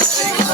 Sing.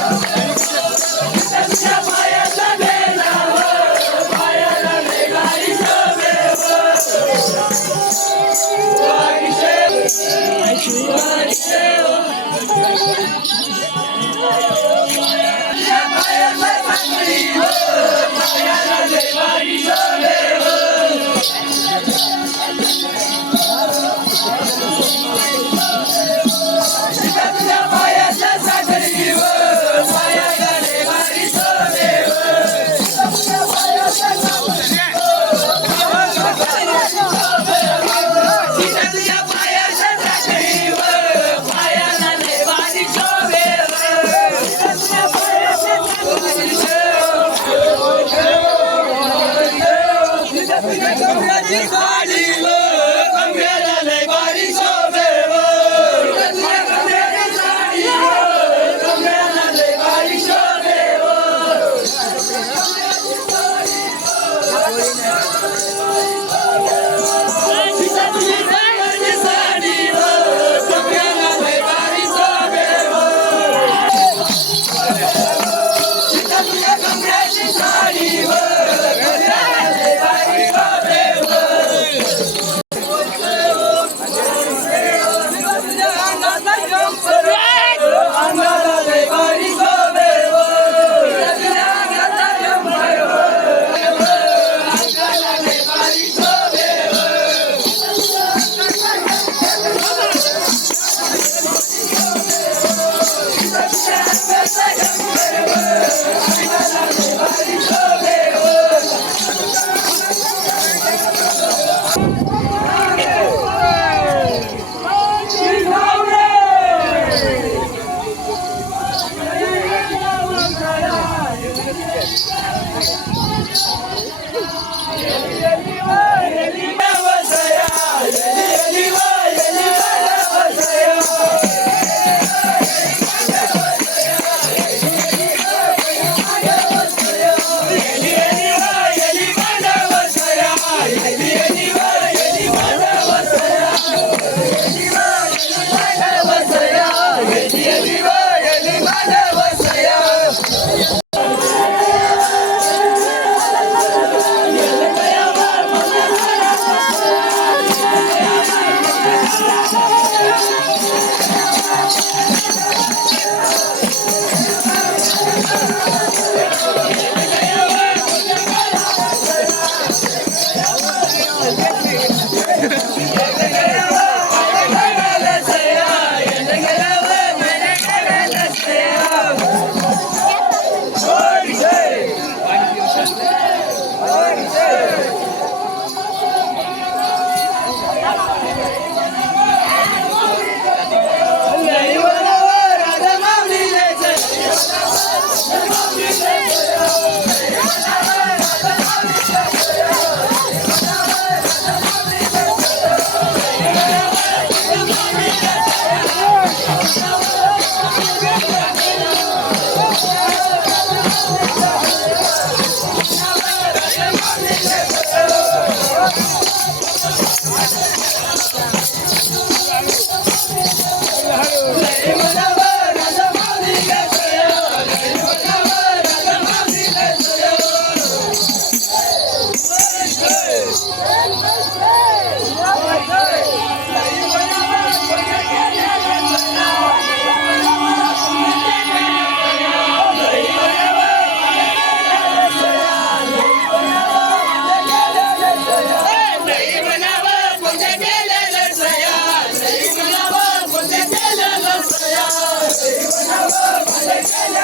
Daddy Love.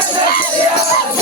Yeah, yeah, yeah.